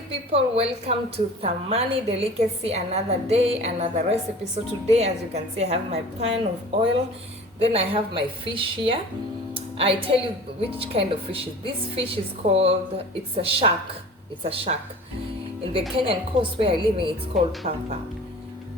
lovely people, welcome to Thamani Delicacy. Another day, another recipe. So today, as you can see, I have my pan of oil, then I have my fish here. I tell you which kind of fish is this. Fish is called, it's a shark. In the Kenyan coast where I live in, it's called papa.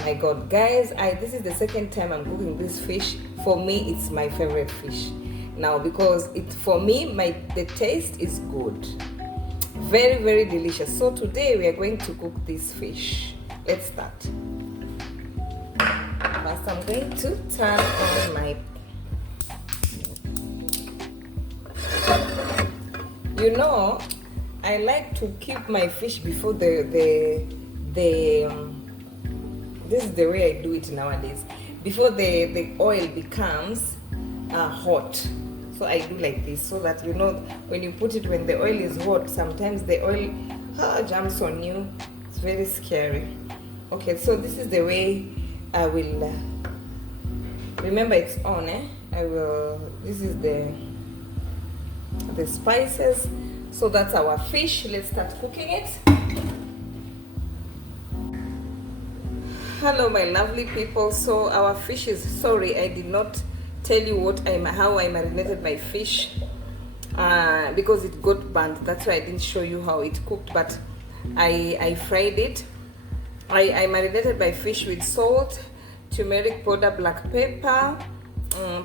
My God, guys, this is the second time I'm cooking this fish. For me, it's my favorite fish now because for me the taste is good, very, very delicious. So today we are going to cook this fish. Let's start. First, I'm going to turn on my, I like to keep my fish before this is the way I do it nowadays, before the oil becomes hot. So I do like this so that when you put it, when the oil is hot, sometimes the oil jumps on you. It's very scary. Okay, so this is the way I will remember it's on. This is the spices. So that's our fish. Let's start cooking it. Hello my lovely people. So our fish is, sorry I did not tell you how I marinated my fish because it got burnt. That's why I didn't show you how it cooked, but I fried it. I marinated my fish with salt, turmeric powder, black pepper,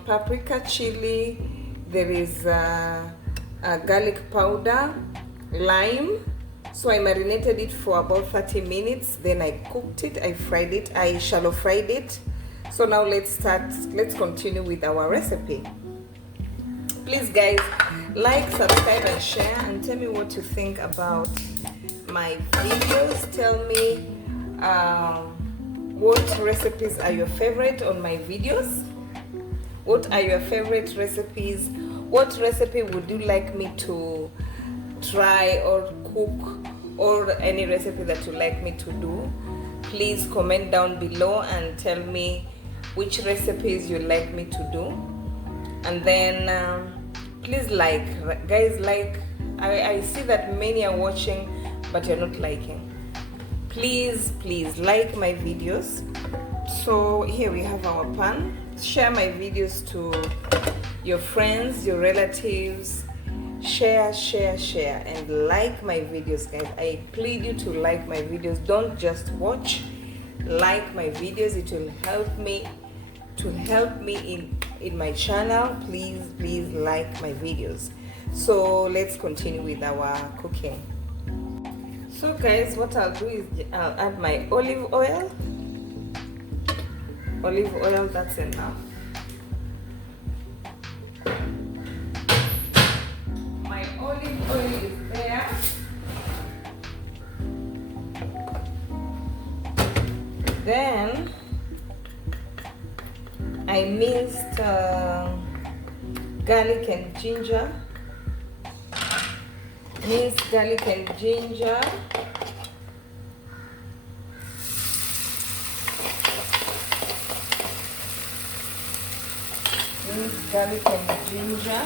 paprika, chili, there is garlic powder, lime. So I marinated it for about 30 minutes, then I cooked it, I fried it, I shallow fried it. So now let's continue with our recipe. Please guys, like, subscribe and share, and tell me what you think about my videos. Tell me what recipes are your favorite on my videos. What are your favorite recipes? What recipe would you like me to try or cook, or any recipe that you like me to do? Please comment down below and tell me which recipes you like me to do. And then please guys, I see that many are watching but you're not liking. Please like my videos. So here we have our pan. Share my videos to your friends, your relatives. Share and like my videos, guys. I plead you to like my videos. Don't just watch, like my videos. It will help me in my channel. Please like my videos. So let's continue with our cooking. So guys, what I'll do is I'll add my olive oil. That's enough. Olive oil is there. Then I minced garlic and ginger. Minced garlic and ginger. Minced garlic and ginger.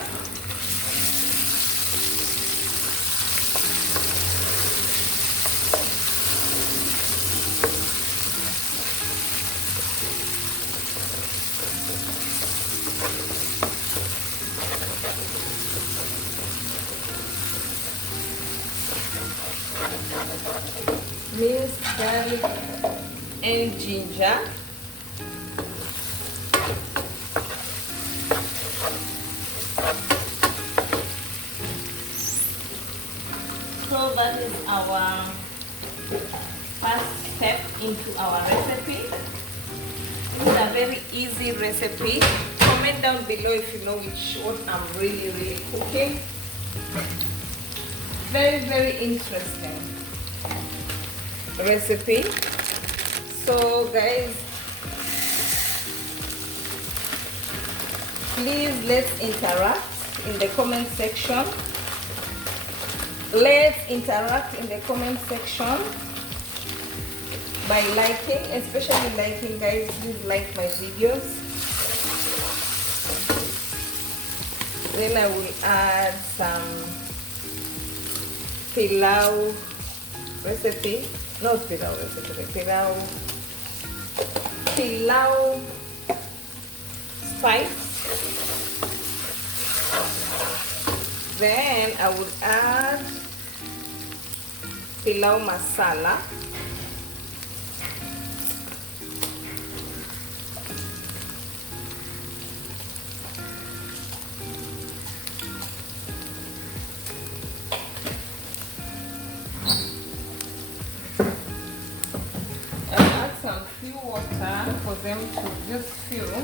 Minced garlic and ginger. So that is our first step into our recipe. This is a very easy recipe. Comment down below if you know what I'm really cooking. Very interesting recipe. So guys, please let's interact in the comment section. Let's interact in the comment section by liking, especially liking, guys. Please like my videos. Then I will add some pilau recipe, not pilau recipe, pilau spice. Then I would add pilau masala. Water for them to just fill,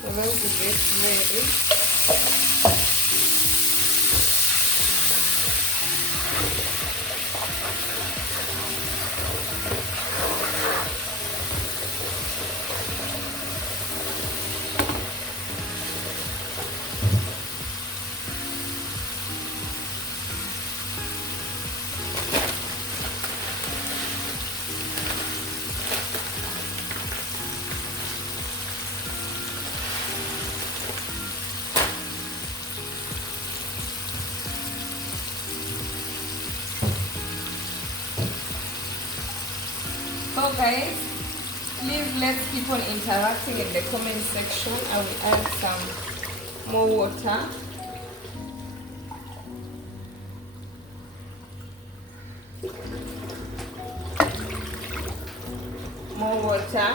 for them to get ready. So guys, please let's keep on interacting in the comment section. I will add some more water. More water.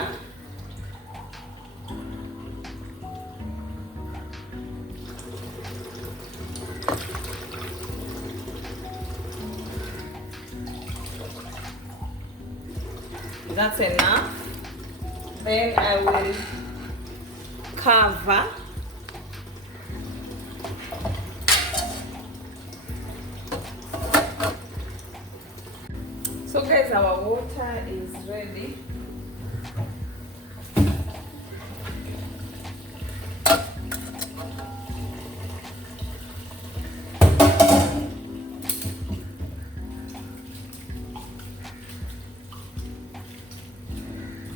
That's enough. Then I will cover. So guys, our water is ready.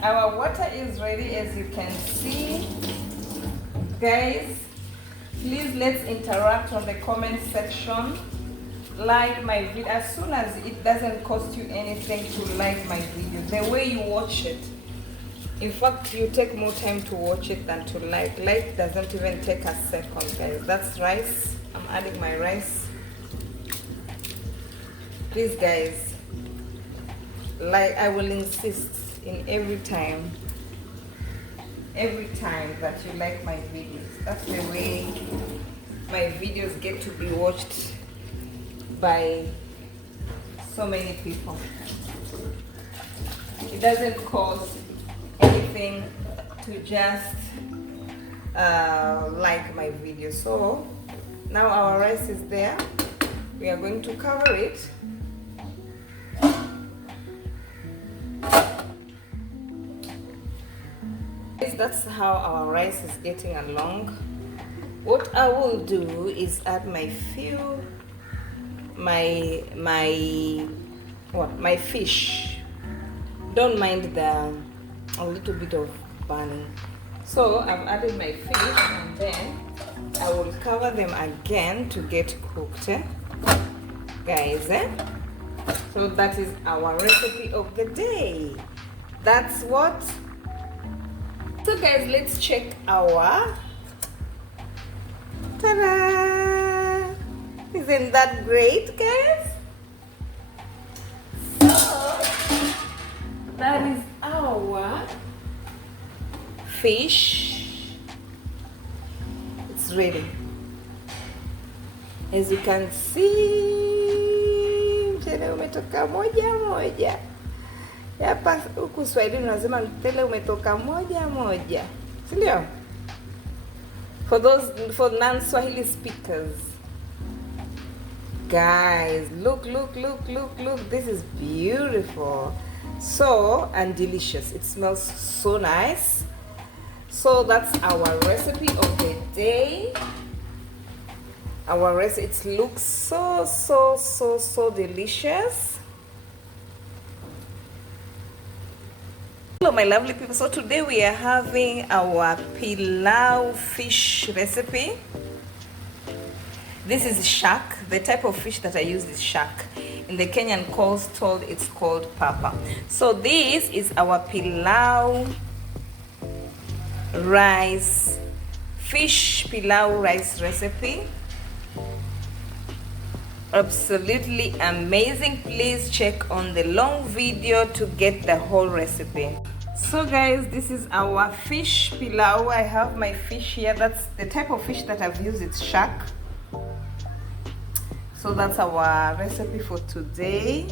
Our water is ready, as you can see. Guys, please let's interact on the comment section. Like my video as soon as it doesn't cost you anything to like my video. The way you watch it, in fact, you take more time to watch it than to like. Like doesn't even take a second, guys. That's rice. I'm adding my rice. Please, guys, like, I will insist in every time that you like my videos. That's the way my videos get to be watched by so many people. It doesn't cost anything to just like my video. So now our rice is there. We are going to cover it. That's how our rice is getting along. What I will do is add my fish. Don't mind a little bit of burning. So I've added my fish, and then I will cover them again to get cooked, guys. So that is our recipe of the day. That's what. So guys, let's check our, ta-da! Isn't that great, guys? So that is our fish. It's ready. As you can see, mchele umetoka moja moja. Hapa huku Swahili unasema mchele umetoka moja moja. Si ndio? For non-Swahili speakers. Guys, look. This is beautiful. So, and delicious. It smells so nice. So that's our recipe of the day. Our recipe, it looks so delicious. Hello my lovely people, so today we are having our pilau fish recipe. This is shark. The type of fish that I use is shark. in the Kenyan coastal it's called papa. So this is our pilau rice, fish pilau rice recipe. Absolutely amazing. Please check on the long video to get the whole recipe. So guys, this is our fish pilau. I have my fish here. That's the type of fish that I've used, it's shark. So that's our recipe for today.